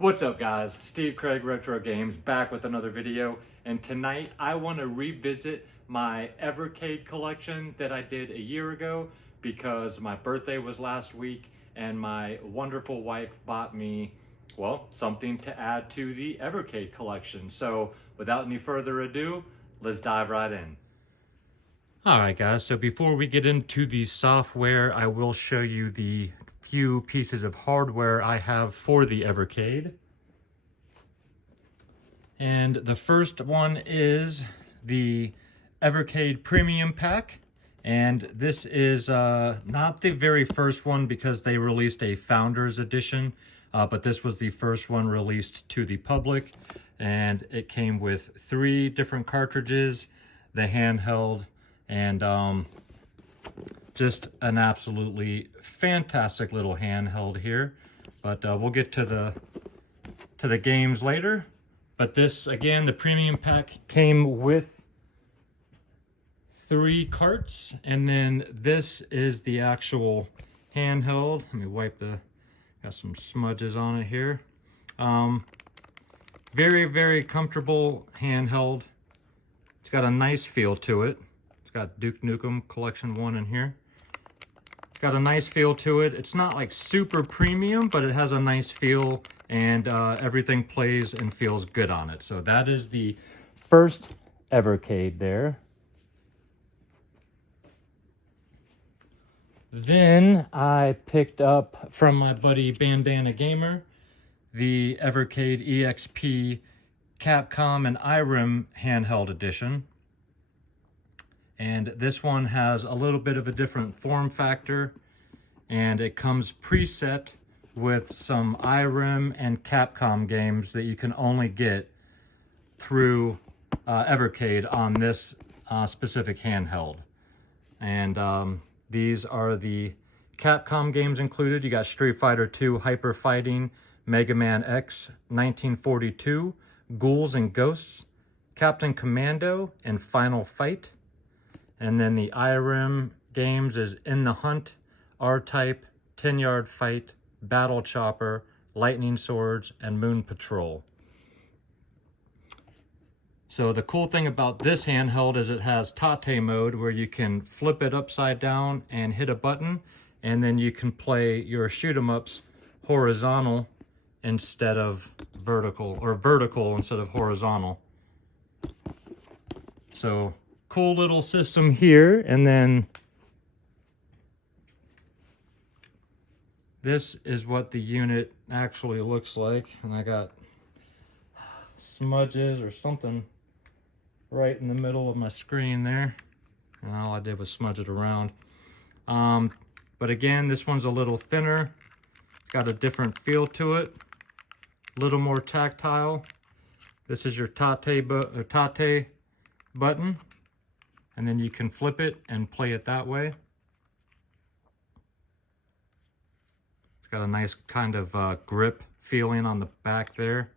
What's up guys, Steve Craig Retro Games back with another video, and tonight I want to revisit my Evercade collection that I did a year ago because my birthday was last week and my wonderful wife bought me, well, something to add to the Evercade collection. So without any further ado, let's dive right in. Alright guys, so before we get into the software, I will show you the few pieces of hardware I have for the Evercade. And the first one is the Evercade Premium Pack. And this is not the very first one because they released a Founders Edition, but this was the first one released to the public. And it came with 3 different cartridges, the handheld, and just an absolutely fantastic little handheld here. But we'll get to the games later. But this, again, the premium pack came with 3 carts, and then this is the actual handheld. Let me wipe got some smudges on it here. Very, very comfortable handheld. It's got a nice feel to it. It's got Duke Nukem Collection 1 in here. It's got a nice feel to it. It's not like super premium, but it has a nice feel, and everything plays and feels good on it. So that is the first Evercade there. Then I picked up from my buddy Bandana Gamer the Evercade EXP Capcom and IRIM handheld edition. And this one has a little bit of a different form factor, and it comes preset with some IRIM and Capcom games that you can only get through Evercade on this specific handheld. And these are the Capcom games included. You got Street Fighter 2 Hyper Fighting, Mega Man X 1942, Ghouls and Ghosts, Captain Commando, and Final Fight. And then the IRIM games is In the Hunt, R-Type, 10-Yard Fight, Battle Chopper, Lightning Swords, and Moon Patrol. So the cool thing about this handheld is it has Tate mode, where you can flip it upside down and hit a button, and then you can play your shoot 'em ups horizontal instead of vertical, or vertical instead of horizontal. So cool little system here. And then this is what the unit actually looks like. And I got smudges or something right in the middle of my screen there. And all I did was smudge it around. But again, this one's a little thinner. It's got a different feel to it. A little more tactile. This is your Tate button. And then you can flip it and play it that way. It's got a nice kind of grip feeling on the back there.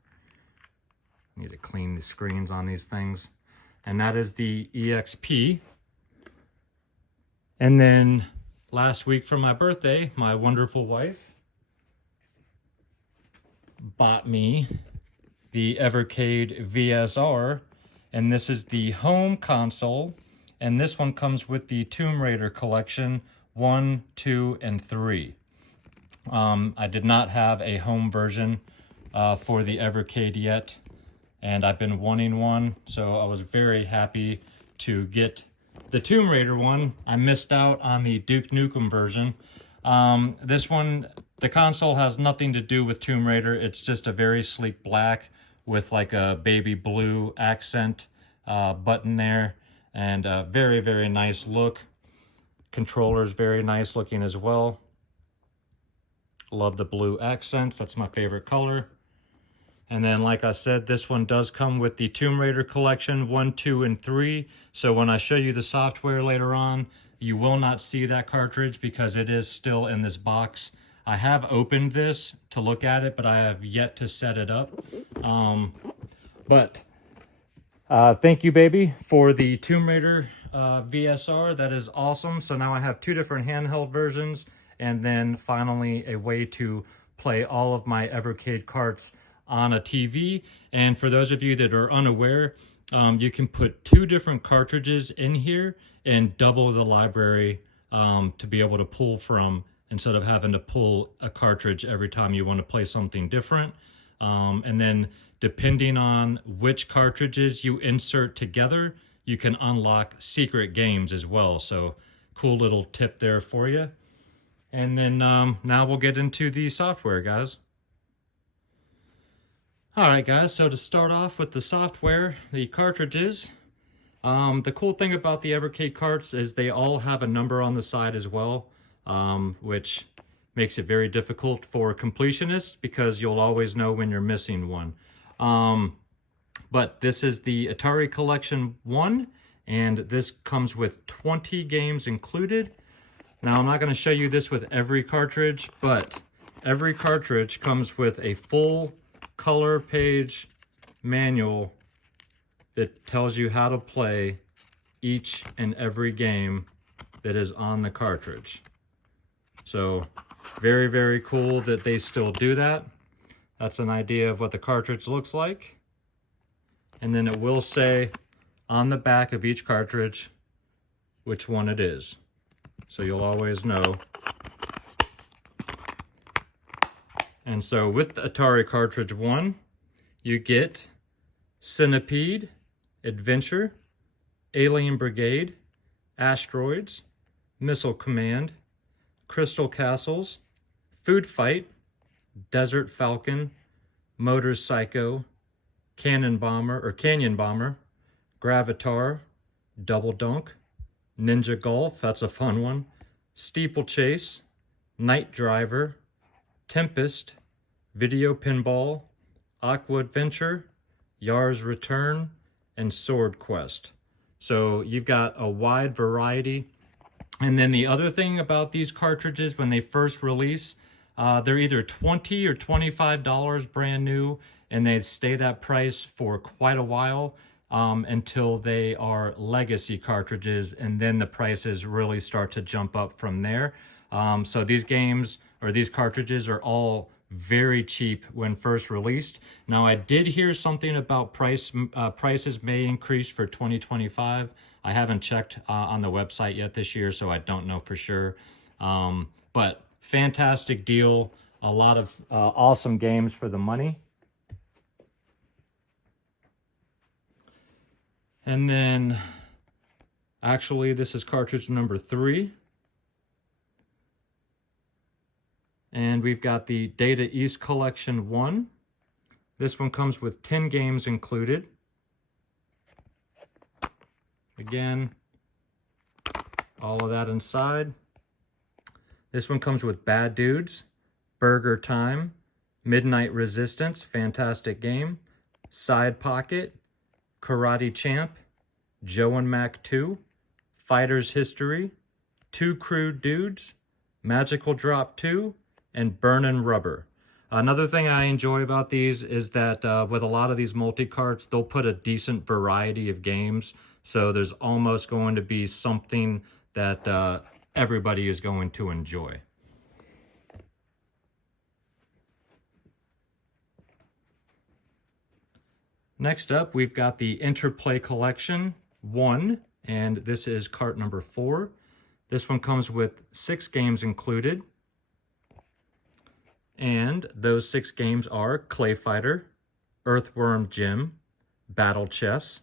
Need to clean the screens on these things. And that is the EXP. And then last week for my birthday, my wonderful wife bought me the Evercade VSR. And this is the home console. And this one comes with the Tomb Raider collection 1, 2, and 3. I did not have a home version for the Evercade yet, and I've been wanting one, so I was very happy to get the Tomb Raider one. I missed out on the Duke Nukem version. This one, the console has nothing to do with Tomb Raider. It's just a very sleek black with like a baby blue accent button there. And a very, very nice look. Controller's very nice looking as well. Love the blue accents. That's my favorite color. And then, like I said, this one does come with the Tomb Raider collection 1, 2, and 3. So when I show you the software later on, you will not see that cartridge because it is still in this box. I have opened this to look at it, but I have yet to set it up. Thank you, baby, for the Tomb Raider VSR. That is awesome. So now I have 2 different handheld versions, and then finally a way to play all of my Evercade carts on a TV. And for those of you that are unaware, you can put 2 different cartridges in here and double the library to be able to pull from, instead of having to pull a cartridge every time you want to play something different. And then depending on which cartridges you insert together, you can unlock secret games as well. So cool little tip there for you. And then now we'll get into the software, guys. All right, guys, so to start off with the software, the cartridges, the cool thing about the Evercade carts is they all have a number on the side as well, which makes it very difficult for completionists because you'll always know when you're missing one. But this is the Atari Collection 1, and this comes with 20 games included. Now, I'm not going to show you this with every cartridge, but every cartridge comes with a full color page manual that tells you how to play each and every game that is on the cartridge. So very, very cool that they still do that. That's an idea of what the cartridge looks like. And then it will say on the back of each cartridge which one it is. So you'll always know. And so with the Atari Cartridge 1, you get Centipede, Adventure, Alien Brigade, Asteroids, Missile Command, Crystal Castles, Food Fight, Desert Falcon, Motor Psycho, Canyon Bomber, Gravitar, Double Dunk, Ninja Golf, that's a fun one, Steeplechase, Night Driver, Tempest, Video Pinball, Aqua Adventure, Yar's Return, and Sword Quest. So you've got a wide variety. And then the other thing about these cartridges, when they first release, they're either $20 or $25 brand new, and they stay that price for quite a while until they are legacy cartridges, and then the prices really start to jump up from there. So these games, or these cartridges, are all very cheap when first released. Now, I did hear something about prices may increase for 2025. I haven't checked on the website yet this year, so I don't know for sure. But fantastic deal. A lot of awesome games for the money. And then, actually, this is cartridge number 3. And we've got the Data East Collection 1. This one comes with 10 games included. Again, all of that inside. This one comes with Bad Dudes, Burger Time, Midnight Resistance, fantastic game, Side Pocket, Karate Champ, Joe and Mac 2, Fighter's History, Two Crude Dudes, Magical Drop 2, and Burnin' Rubber. Another thing I enjoy about these is that with a lot of these multi-carts, they'll put a decent variety of games. So there's almost going to be something that everybody is going to enjoy. Next up, we've got the Interplay Collection 1, and this is cart number 4. This one comes with 6 games included. And those 6 games are Clay Fighter, Earthworm Jim, Battle Chess,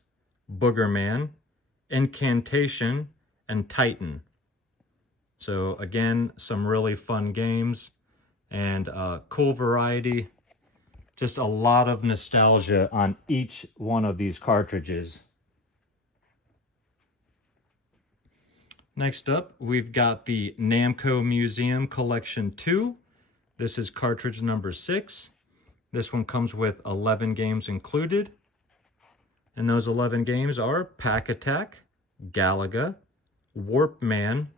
Boogerman, Incantation, and Titan. So again, some really fun games and cool variety. Just a lot of nostalgia on each one of these cartridges. Next up, we've got the Namco Museum Collection 2. This is cartridge number 6. This one comes with 11 games included. And those 11 games are Pack Attack, Galaga, Warp Man,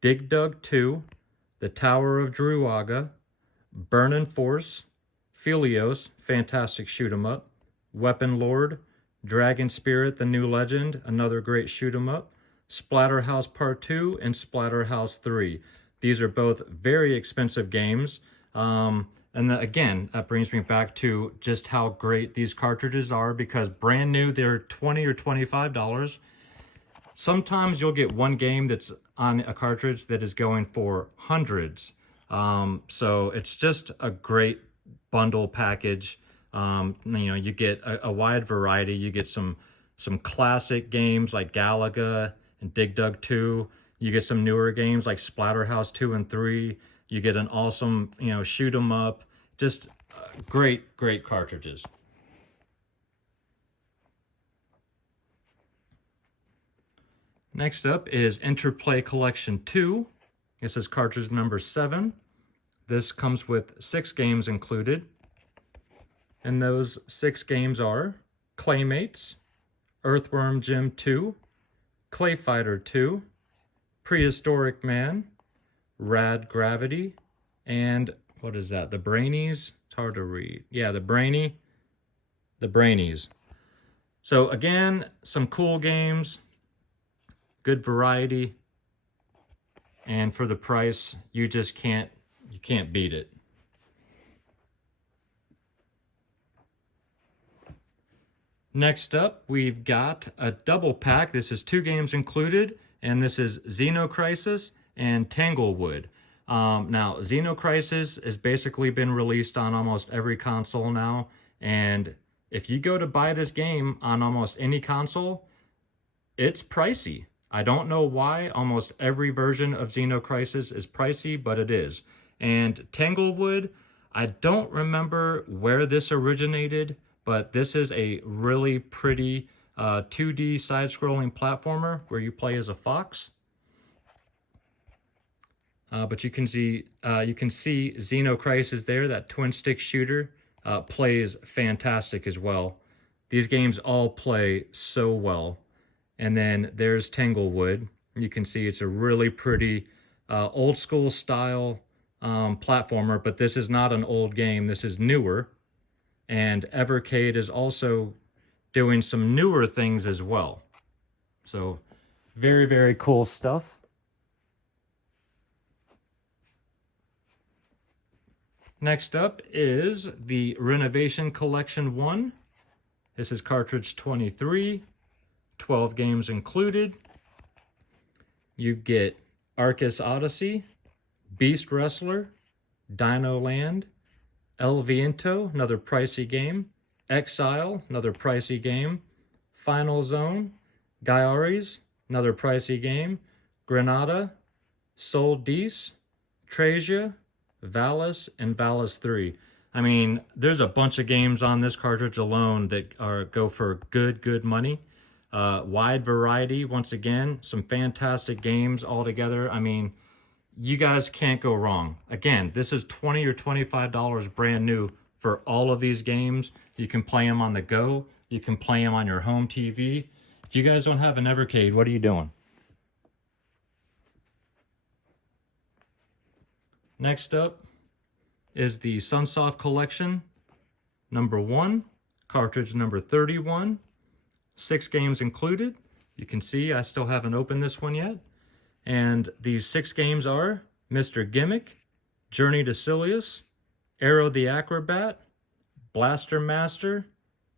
Dig Dug 2, The Tower of Druaga, Burnin' Force, Philios, fantastic shoot 'em up, Weapon Lord, Dragon Spirit, The New Legend, another great shoot 'em up, Splatterhouse Part 2, and Splatterhouse 3. These are both very expensive games. And again, that brings me back to just how great these cartridges are, because brand new, they're $20 or $25. Sometimes you'll get one game that's on a cartridge that is going for hundreds. So it's just a great bundle package. You get a wide variety. You get some classic games like Galaga and Dig Dug 2. You get some newer games like Splatterhouse 2 and 3. You get an awesome, shoot 'em up. Just great cartridges. Next up is Interplay Collection 2. This is cartridge number 7. This comes with 6 games included. And those 6 games are Claymates, Earthworm Jim 2, Clay Fighter 2, Prehistoric Man, Rad Gravity, and what is that? The Brainies? It's hard to read. Yeah, the Brainies. So again, some cool games, good variety, and for the price, you can't beat it. Next up, we've got a double pack. This is 2 games included, and this is Xenocrisis and Tanglewood. Now, Xenocrisis has basically been released on almost every console now, and if you go to buy this game on almost any console, it's pricey. I don't know why. Almost every version of Xenocrisis is pricey, but it is. And Tanglewood, I don't remember where this originated, but this is a really pretty 2D side-scrolling platformer where you play as a fox. But you can see Xenocrisis there, that twin-stick shooter, plays fantastic as well. These games all play so well. And then there's Tanglewood. You can see it's a really pretty old-school style platformer, but this is not an old game. This is newer. And Evercade is also doing some newer things as well. So very cool stuff. Next up is the Renovation Collection 1. This is cartridge 23, 12 games included. You get Arcus Odyssey, Beast Wrestler, Dino Land, El Viento, another pricey game, Exile, another pricey game, Final Zone, Gaiares, another pricey game, Granada, Sol Dis, Trasia, Valis, and Valis 3. I mean, there's a bunch of games on this cartridge alone that go for good money. Wide variety, once again, some fantastic games all together. I mean, you guys can't go wrong. Again, this is $20 or $25 brand new for all of these games. You can play them on the go. You can play them on your home TV. If you guys don't have an Evercade, what are you doing? Next up is the Sunsoft Collection number 1, cartridge number 31, 6 games included. You can see I still haven't opened this one yet. And these 6 games are Mr. Gimmick, Journey to Silius, Arrow the Acrobat, Blaster Master,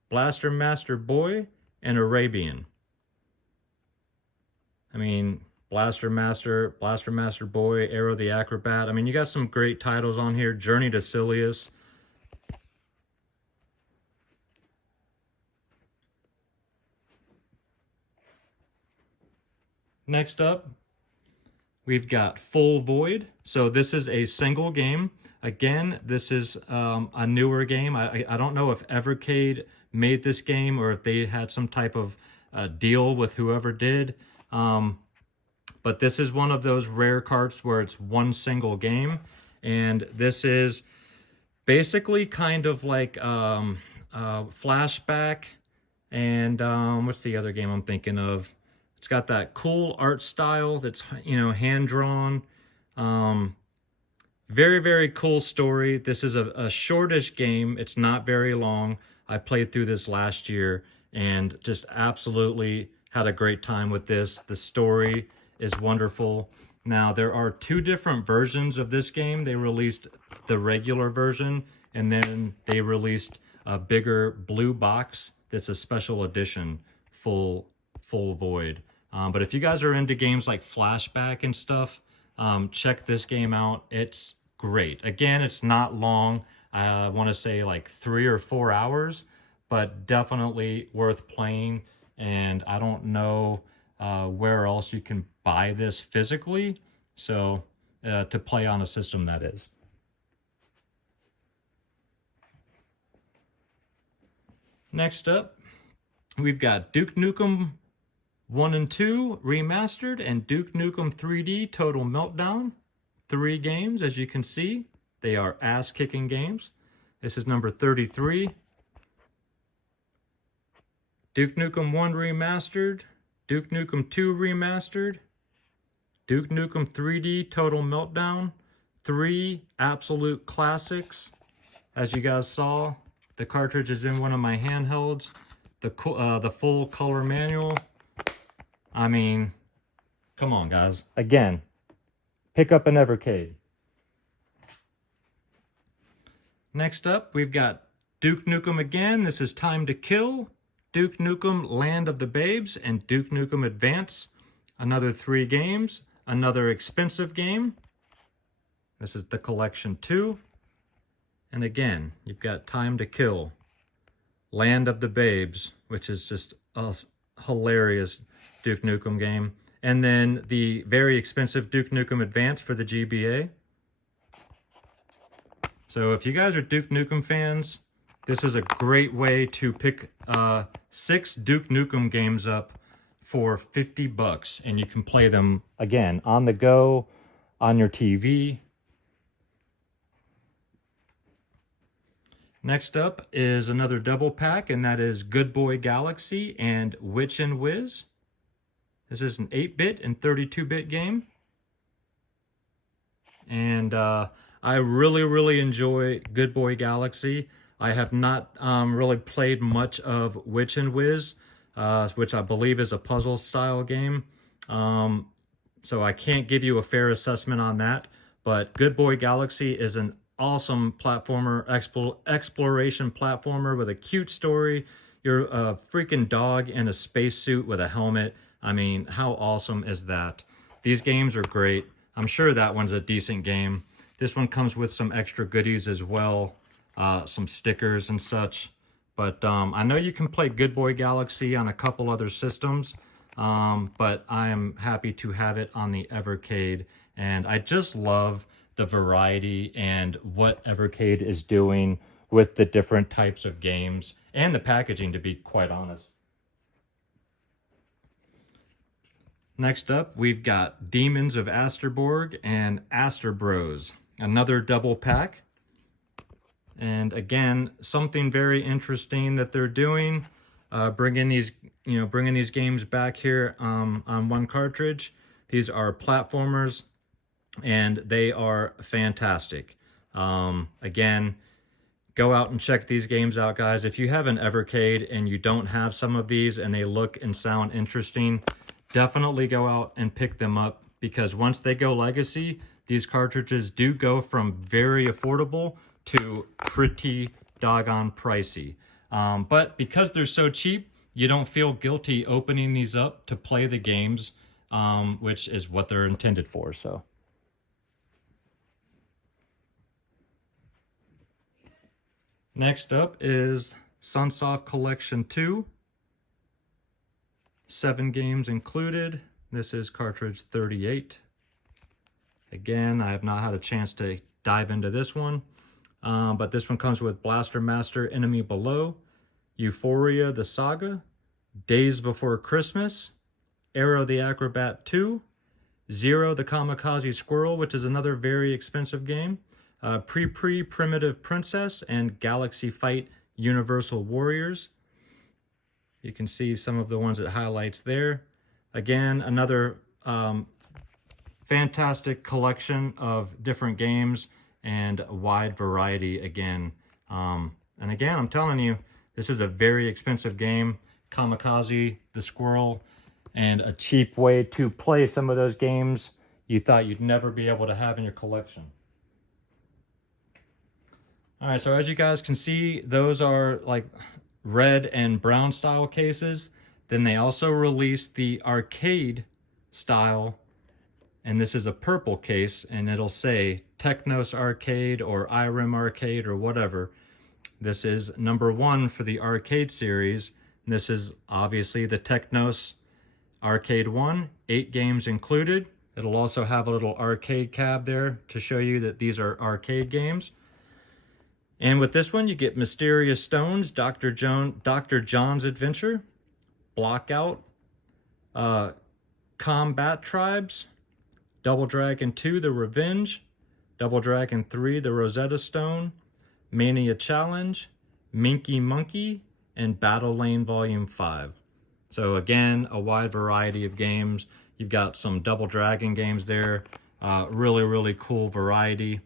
Blaster Master Boy, and Arabian. I mean, Blaster Master Boy, Arrow the Acrobat. I mean, you got some great titles on here. Journey to Silius. Next up, we've got Full Void. So this is a single game. Again, this is a newer game. I don't know if Evercade made this game or if they had some type of deal with whoever did. But this is one of those rare carts where it's one single game. And this is basically kind of like Flashback and what's the other game I'm thinking of? It's got that cool art style that's, hand-drawn. Very cool story. This is a shortish game. It's not very long. I played through this last year and just absolutely had a great time with this. The story is wonderful. Now, there are two different versions of this game. They released the regular version, and then they released a bigger blue box that's a special edition, full void. But if you guys are into games like Flashback and stuff, check this game out. It's great. Again, it's not long. I want to say like 3 or 4 hours, but definitely worth playing. And I don't know where else you can buy this physically, so to play on a system, that is. Next up, we've got Duke Nukem 1 and 2 Remastered and Duke Nukem 3D Total Meltdown. 3 games, as you can see. They are ass-kicking games. This is number 33. Duke Nukem 1 Remastered, Duke Nukem 2 Remastered, Duke Nukem 3D Total Meltdown. 3 absolute classics. As you guys saw, the cartridge is in one of my handhelds. The full color manual. I mean, come on, guys. Again, pick up an Evercade. Next up, we've got Duke Nukem again. This is Time to Kill, Duke Nukem Land of the Babes, and Duke Nukem Advance. Another 3 games. Another expensive game. This is the Collection 2. And again, you've got Time to Kill, Land of the Babes, which is just a hilarious Duke Nukem game. And then the very expensive Duke Nukem Advance for the GBA. So if you guys are Duke Nukem fans, this is a great way to pick 6 Duke Nukem games up for $50, and you can play them, again, on the go, on your TV. Next up is another double pack, and that is Good Boy Galaxy and Witch and Whiz. This is an 8-bit and 32-bit game. And I really enjoy Good Boy Galaxy. I have not really played much of Witch and Whiz, which I believe is a puzzle-style game. So I can't give you a fair assessment on that. But Good Boy Galaxy is an awesome platformer, exploration platformer with a cute story. You're a freaking dog in a spacesuit with a helmet. I mean, how awesome is that? These games are great. I'm sure that one's a decent game. This one comes with some extra goodies as well, some stickers and such. But I know you can play Good Boy Galaxy on a couple other systems, but I am happy to have it on the Evercade. And I just love the variety and what Evercade is doing with the different types of games and the packaging, to be quite honest. Next up, we've got Demons of Asterborg and Aster Bros, another double pack. And again, something very interesting that they're doing, bringing these games back here on one cartridge. These are platformers, and they are fantastic. Again, go out and check these games out, guys. If you have an Evercade and you don't have some of these and they look and sound interesting, definitely go out and pick them up, because once they go legacy, these cartridges do go from very affordable to pretty doggone pricey. But because they're so cheap, you don't feel guilty opening these up to play the games, which is what they're intended for. So next up is Sunsoft Collection 2. 7 games included. This is cartridge 38. Again, I have not had a chance to dive into this one, but this one comes with Blaster Master Enemy Below, Euphoria the Saga, Days Before Christmas, Arrow the Acrobat 2, Zero the Kamikaze Squirrel, which is another very expensive game, Primitive Princess, and Galaxy Fight Universal Warriors. You can see some of the ones it highlights there. Again, another fantastic collection of different games and a wide variety again. And again, I'm telling you, this is a very expensive game. Kamikaze, the Squirrel, and a cheap way to play some of those games, you thought you'd never be able to have in your collection. All right, so as you guys can see, those are like red and brown style cases. Then they also released the arcade style, and this is a purple case, and it'll say Technos Arcade or IRIM Arcade or whatever. This is number 1 for the arcade series. And this is obviously the Technos Arcade 1, 8 games included. It'll also have a little arcade cab there to show you that these are arcade games. And with this one, you get Mysterious Stones, Dr. John's Adventure, Blockout, Combat Tribes, Double Dragon 2, The Revenge, Double Dragon 3, The Rosetta Stone, Mania Challenge, Minky Monkey, and Battle Lane Volume 5. So again, a wide variety of games. You've got some Double Dragon games there. Really, really cool variety.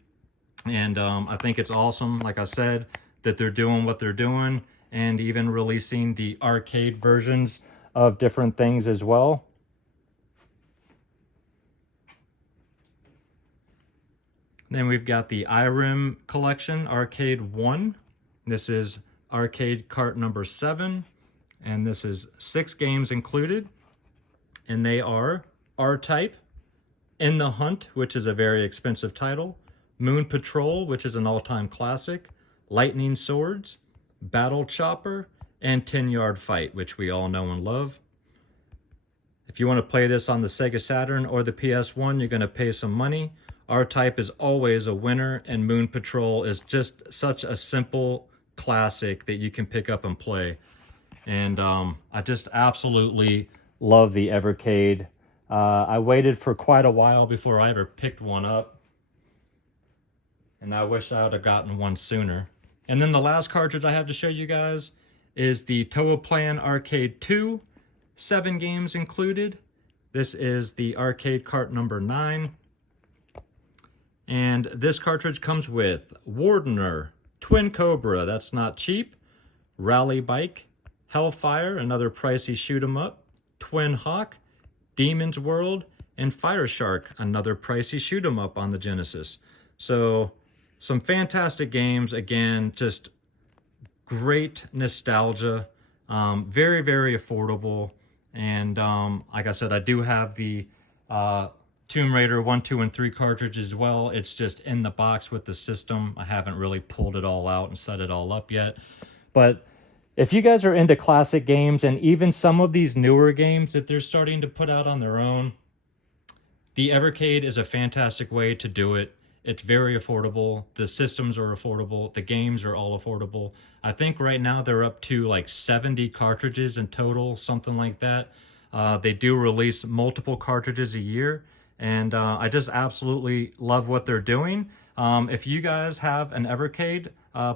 And I think it's awesome, like I said, that they're doing what they're doing and even releasing the arcade versions of different things as well. Then we've got the IRIM Collection Arcade 1. This is arcade cart number 7. And this is 6 games included. And they are R-Type, In the Hunt, which is a very expensive title, Moon Patrol, which is an all-time classic, Lightning Swords, Battle Chopper, and 10-Yard Fight, which we all know and love. If you want to play this on the Sega Saturn or the PS1, you're going to pay some money. R-Type is always a winner, and Moon Patrol is just such a simple classic that you can pick up and play. And I just absolutely love the Evercade. I waited for quite a while before I ever picked one up, and I wish I would have gotten one sooner. And then the last cartridge I have to show you guys is the Toaplan Arcade 2, 7 games included. This is the arcade cart number 9. And this cartridge comes with Wardener, Twin Cobra, that's not cheap, Rally Bike, Hellfire, another pricey shoot 'em up, Twin Hawk, Demon's World, and Fire Shark, another pricey shoot 'em up on the Genesis. So some fantastic games. Again, just great nostalgia, very, very affordable. And like I said, I do have the Tomb Raider 1, 2, and 3 cartridge as well. It's just in the box with the system. I haven't really pulled it all out and set it all up yet. But if you guys are into classic games and even some of these newer games that they're starting to put out on their own, the Evercade is a fantastic way to do it. It's very affordable. The systems are affordable. The games are all affordable. I think right now they're up to like 70 cartridges in total, something like that. They do release multiple cartridges a year. And I just absolutely love what they're doing. If you guys have an Evercade,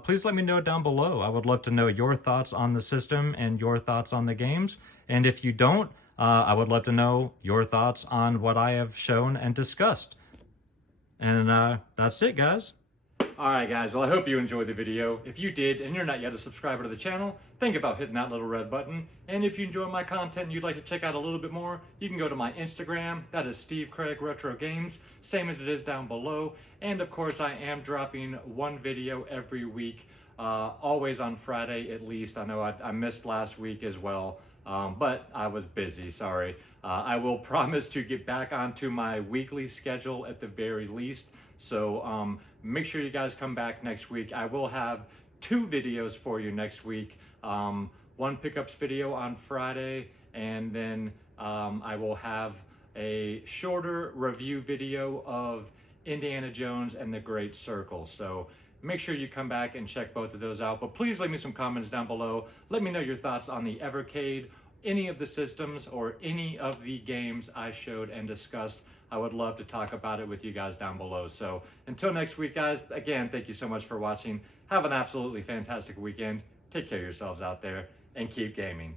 please let me know down below. I would love to know your thoughts on the system and your thoughts on the games. And if you don't, I would love to know your thoughts on what I have shown and discussed. And that's it, guys. All right, guys. Well, I hope you enjoyed the video. If you did and you're not yet a subscriber to the channel, think about hitting that little red button. And if you enjoy my content and you'd like to check out a little bit more, you can go to my Instagram. That is Steve Craig Retro Games, same as it is down below. And of course, I am dropping one video every week, always on Friday at least. I know I missed last week as well, but I was busy, sorry. I will promise to get back onto my weekly schedule at the very least. So make sure you guys come back next week. I will have 2 videos for you next week. One pickups video on Friday, and then I will have a shorter review video of Indiana Jones and the Great Circle. So make sure you come back and check both of those out. But please leave me some comments down below. Let me know your thoughts on the Evercade, any of the systems, or any of the games I showed and discussed. I would love to talk about it with you guys down below. So until next week, guys, again, thank you so much for watching. Have an absolutely fantastic weekend. Take care of yourselves out there and keep gaming.